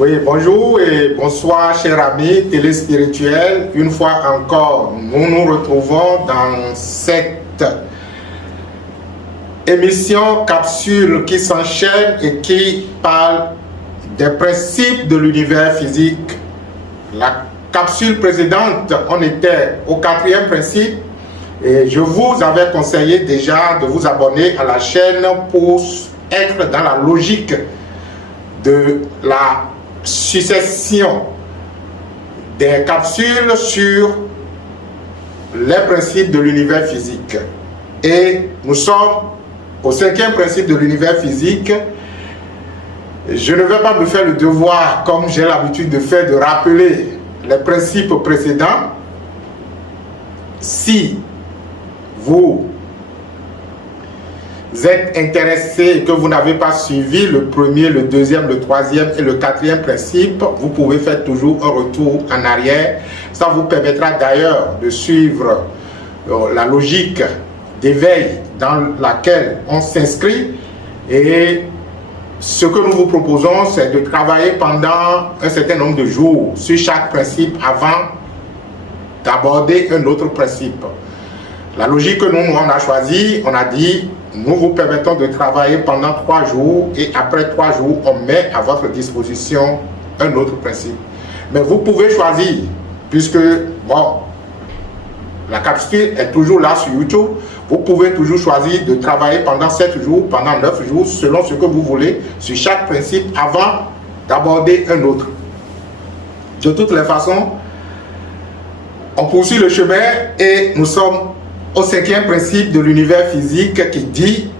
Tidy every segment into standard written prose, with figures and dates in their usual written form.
Oui, bonjour et bonsoir chers amis téléspirituels. Une fois encore, nous nous retrouvons dans cette émission capsule qui s'enchaîne et qui parle des principes de l'univers physique. La capsule précédente, on était au 4e principe et je vous avais conseillé déjà de vous abonner à la chaîne pour être dans la logique de la succession des capsules sur les principes de l'univers physique. Et nous sommes au 5e principe de l'univers physique. Je ne vais pas me faire le devoir, comme j'ai l'habitude de faire, de rappeler les principes précédents. Si vous êtes intéressé et que vous n'avez pas suivi le premier, le deuxième, le troisième et le 4e principe, vous pouvez faire toujours un retour en arrière. Ça vous permettra d'ailleurs de suivre la logique d'éveil dans laquelle on s'inscrit. Et ce que nous vous proposons, c'est de travailler pendant un certain nombre de jours sur chaque principe avant d'aborder un autre principe. La logique que nous on a choisie, on a dit, nous vous permettons de travailler pendant 3 jours et après 3 jours, on met à votre disposition un autre principe. Mais vous pouvez choisir, puisque, bon, la capsule est toujours là sur YouTube, vous pouvez toujours choisir de travailler pendant 7 jours, pendant 9 jours, selon ce que vous voulez, sur chaque principe avant d'aborder un autre. De toutes les façons, on poursuit le chemin et nous sommes au 5e principe de l'univers physique qui dit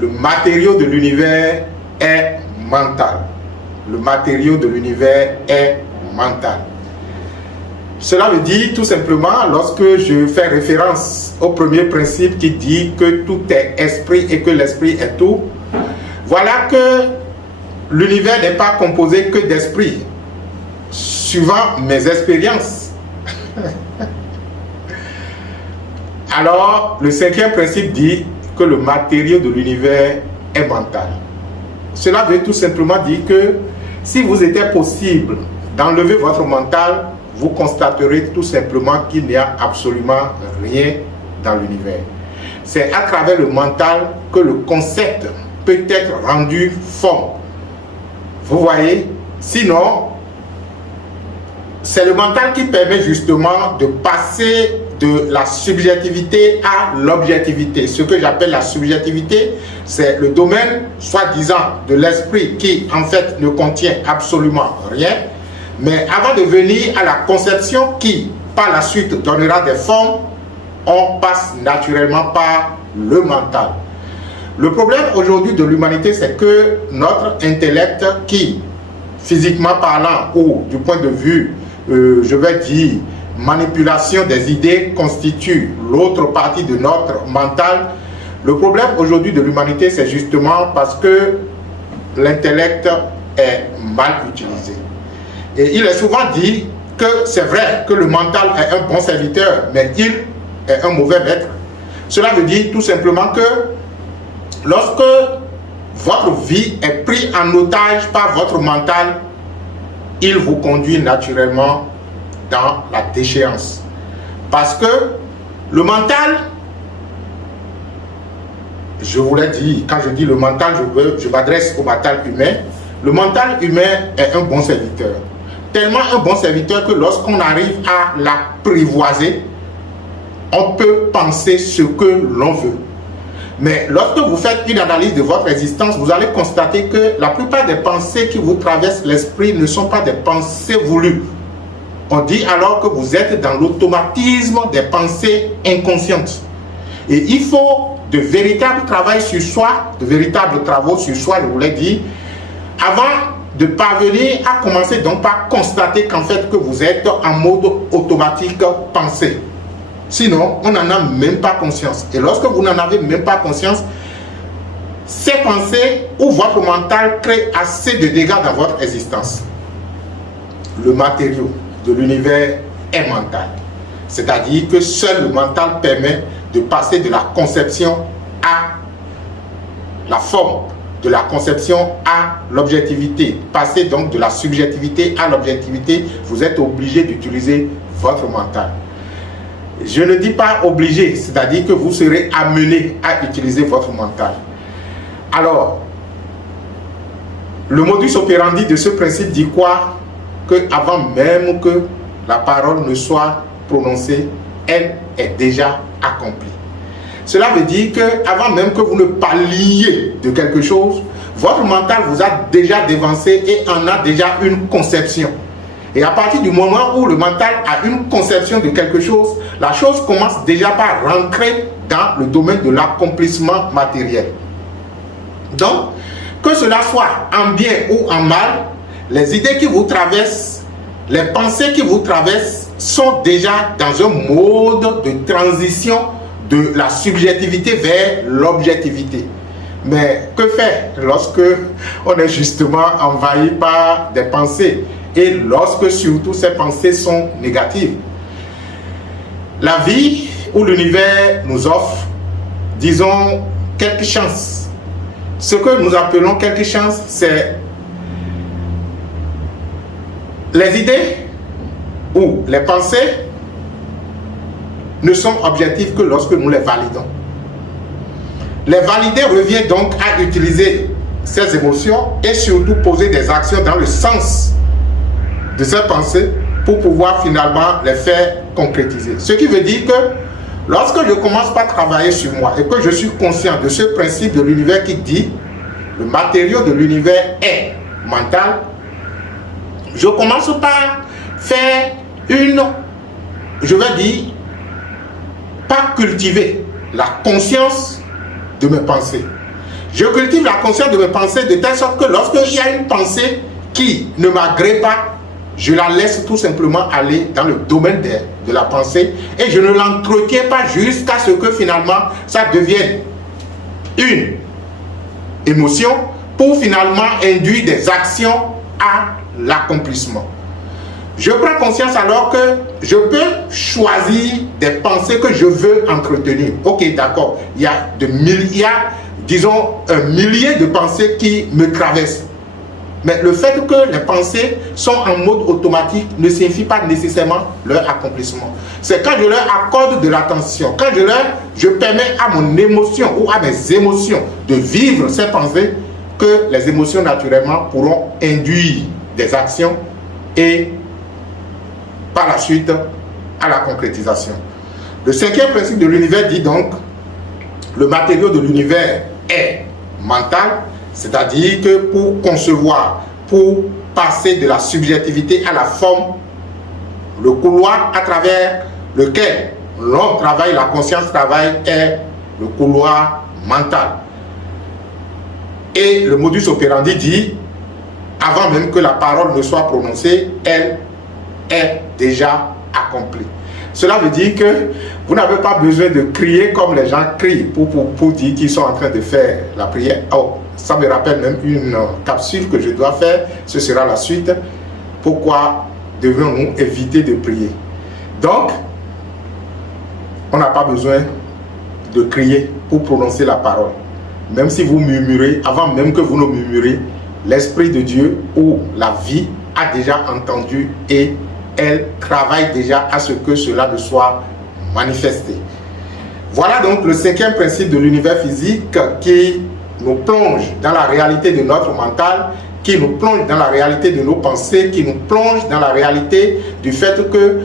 le matériau de l'univers est mental. Le matériau de l'univers est mental. Cela veut dire tout simplement, lorsque je fais référence au premier principe qui dit que tout est esprit et que l'esprit est tout, voilà que l'univers n'est pas composé que d'esprit, suivant mes expériences. Alors, le 5e principe dit que le matériau de l'univers est mental. Cela veut tout simplement dire que si vous était possible d'enlever votre mental, vous constaterez tout simplement qu'il n'y a absolument rien dans l'univers. C'est à travers le mental que le concept peut être rendu forme. Vous voyez? Sinon, c'est le mental qui permet justement de passer de la subjectivité à l'objectivité. Ce que j'appelle la subjectivité, c'est le domaine soi-disant de l'esprit qui en fait ne contient absolument rien. Mais avant de venir à la conception qui par la suite donnera des formes, on passe naturellement par le mental. Le problème aujourd'hui de l'humanité, c'est que notre intellect qui, physiquement parlant ou du point de vue, je vais dire, manipulation des idées, constitue l'autre partie de notre mental. Le problème aujourd'hui de l'humanité, c'est justement parce que l'intellect est mal utilisé. Et il est souvent dit que c'est vrai que le mental est un bon serviteur, mais il est un mauvais maître. Cela veut dire tout simplement que lorsque votre vie est prise en otage par votre mental, il vous conduit naturellement dans la déchéance. Parce que le mental, je vous l'ai dit, quand je dis le mental, je m'adresse au mental humain. Le mental humain est un bon serviteur. Tellement un bon serviteur que lorsqu'on arrive à l'apprivoiser, on peut penser ce que l'on veut. Mais lorsque vous faites une analyse de votre existence, vous allez constater que la plupart des pensées qui vous traversent l'esprit ne sont pas des pensées voulues. On dit alors que vous êtes dans l'automatisme des pensées inconscientes. Et il faut de véritables travaux sur soi, de véritables travaux sur soi, je vous l'ai dit, avant de parvenir à commencer donc par constater qu'en fait que vous êtes en mode automatique pensée. Sinon, on n'en a même pas conscience. Et lorsque vous n'en avez même pas conscience, ces pensées ou votre mental créent assez de dégâts dans votre existence. Le matériau de l'univers est mental. C'est-à-dire que seul le mental permet de passer de la conception à la forme de la conception à l'objectivité, passer donc de la subjectivité à l'objectivité, vous êtes obligé d'utiliser votre mental. Je ne dis pas obligé, c'est-à-dire que vous serez amené à utiliser votre mental. Alors, le modus operandi de ce principe dit quoi? Que avant même que la parole ne soit prononcée, elle est déjà accomplie. Cela veut dire que avant même que vous ne parliez de quelque chose, votre mental vous a déjà dévancé et en a déjà une conception. Et à partir du moment où le mental a une conception de quelque chose, la chose commence déjà par rentrer dans le domaine de l'accomplissement matériel. Donc, que cela soit en bien ou en mal, les idées qui vous traversent, les pensées qui vous traversent sont déjà dans un mode de transition de la subjectivité vers l'objectivité. Mais que faire lorsque on est justement envahi par des pensées et lorsque surtout ces pensées sont négatives? La vie ou l'univers nous offre, disons, quelques chances. Ce que nous appelons quelques chances, c'est les idées ou les pensées ne sont objectives que lorsque nous les validons. Les valider revient donc à utiliser ces émotions et surtout poser des actions dans le sens de ces pensées pour pouvoir finalement les faire concrétiser. Ce qui veut dire que lorsque je commence par travailler sur moi et que je suis conscient de ce principe de l'univers qui dit le matériau de l'univers est mental, je commence par faire je vais dire, pas cultiver la conscience de mes pensées. Je cultive la conscience de mes pensées de telle sorte que lorsqu'il y a une pensée qui ne m'agrée pas, je la laisse tout simplement aller dans le domaine de la pensée et je ne l'entretiens pas jusqu'à ce que finalement ça devienne une émotion pour finalement induire des actions à l'accomplissement. Je prends conscience alors que je peux choisir des pensées que je veux entretenir. Ok, d'accord, il y a disons, un millier de pensées qui me traversent. Mais le fait que les pensées sont en mode automatique ne signifie pas nécessairement leur accomplissement. C'est quand je leur accorde de l'attention, quand je permets à mon émotion ou à mes émotions de vivre ces pensées, que les émotions naturellement pourront induire des actions et par la suite à la concrétisation. Le cinquième principe de l'univers dit donc le matériau de l'univers est mental, c'est-à-dire que pour concevoir, pour passer de la subjectivité à la forme, le couloir à travers lequel l'homme travaille, la conscience travaille est le couloir mental. Et le modus operandi dit, avant même que la parole ne soit prononcée, elle est déjà accomplie. Cela veut dire que vous n'avez pas besoin de crier comme les gens crient pour dire qu'ils sont en train de faire la prière. Oh, ça me rappelle même une capsule que je dois faire, ce sera la suite. Pourquoi devons-nous éviter de prier? Donc, on n'a pas besoin de crier pour prononcer la parole. Même si vous murmurez, avant même que vous ne murmurez, l'Esprit de Dieu ou la vie a déjà entendu et elle travaille déjà à ce que cela ne soit manifesté. Voilà donc le cinquième principe de l'univers physique qui nous plonge dans la réalité de notre mental, qui nous plonge dans la réalité de nos pensées, qui nous plonge dans la réalité du fait que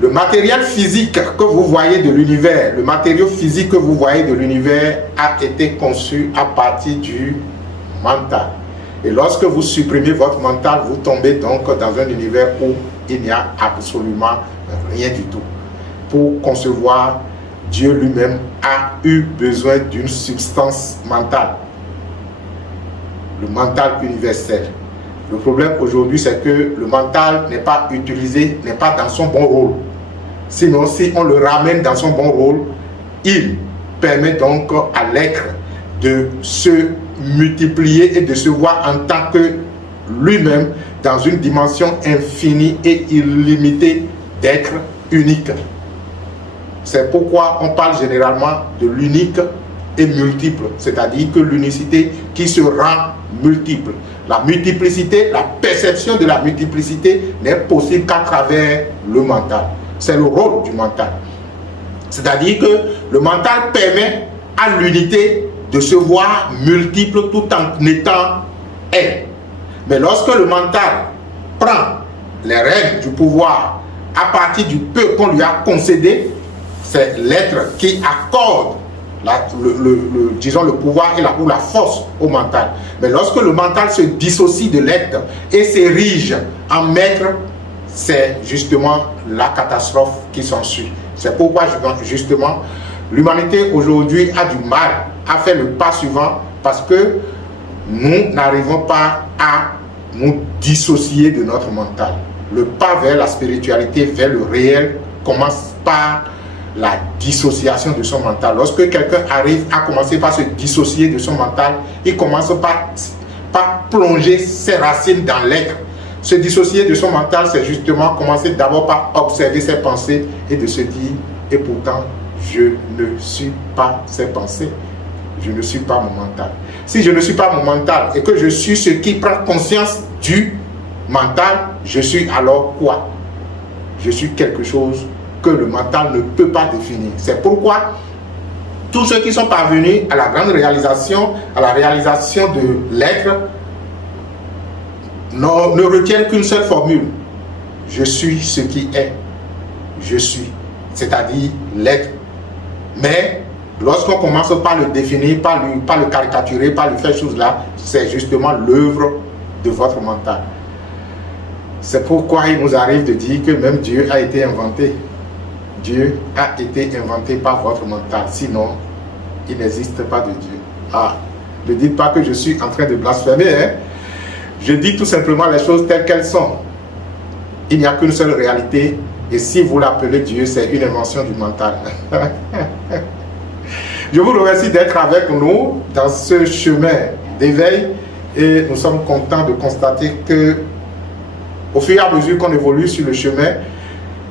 le matériel physique que vous voyez de l'univers, le matériau physique que vous voyez de l'univers a été conçu à partir du mental. Et lorsque vous supprimez votre mental, vous tombez donc dans un univers où il n'y a absolument rien du tout. Pour concevoir, Dieu lui-même a eu besoin d'une substance mentale. Le mental universel. Le problème aujourd'hui, c'est que le mental n'est pas utilisé, n'est pas dans son bon rôle. Sinon, si on le ramène dans son bon rôle, il permet donc à l'être de se multiplier et de se voir en tant que lui-même dans une dimension infinie et illimitée d'être unique. C'est pourquoi on parle généralement de l'unique est multiple, c'est-à-dire que l'unicité qui se rend multiple. La multiplicité, la perception de la multiplicité n'est possible qu'à travers le mental. C'est le rôle du mental. C'est-à-dire que le mental permet à l'unité de se voir multiple tout en étant elle. Mais lorsque le mental prend les règles du pouvoir à partir du peu qu'on lui a concédé, c'est l'être qui accorde disons le pouvoir ou la force au mental. Mais lorsque le mental se dissocie de l'être et s'érige en maître, c'est justement la catastrophe qui s'ensuit. C'est pourquoi justement l'humanité aujourd'hui a du mal à faire le pas suivant, parce que nous n'arrivons pas à nous dissocier de notre mental. Le pas vers la spiritualité, vers le réel, commence par la dissociation de son mental. Lorsque quelqu'un arrive à commencer par se dissocier de son mental, il commence par plonger ses racines dans l'être. Se dissocier de son mental, c'est justement commencer d'abord par observer ses pensées et de se dire, et pourtant, je ne suis pas ses pensées. Je ne suis pas mon mental. Si je ne suis pas mon mental et que je suis ce qui prend conscience du mental, je suis alors quoi? Je suis quelque chose que le mental ne peut pas définir. C'est pourquoi tous ceux qui sont parvenus à la grande réalisation, à la réalisation de l'être, ne retiennent qu'une seule formule. Je suis ce qui est. Je suis. C'est-à-dire l'être. Mais lorsqu'on commence par le définir, par le caricaturer, par lui faire choses là, c'est justement l'œuvre de votre mental. C'est pourquoi il nous arrive de dire que même Dieu a été inventé. Dieu a été inventé par votre mental. Sinon, il n'existe pas de Dieu. Ah, ne dites pas que je suis en train de blasphémer. Hein? Je dis tout simplement les choses telles qu'elles sont. Il n'y a qu'une seule réalité. Et si vous l'appelez Dieu, c'est une invention du mental. Je vous remercie d'être avec nous dans ce chemin d'éveil. Et nous sommes contents de constater que au fur et à mesure qu'on évolue sur le chemin,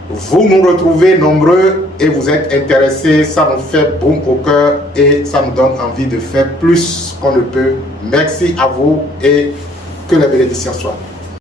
vous nous retrouvez nombreux et vous êtes intéressés. Ça nous fait bon au cœur et ça nous donne envie de faire plus qu'on ne peut. Merci à vous et que la bénédiction soit.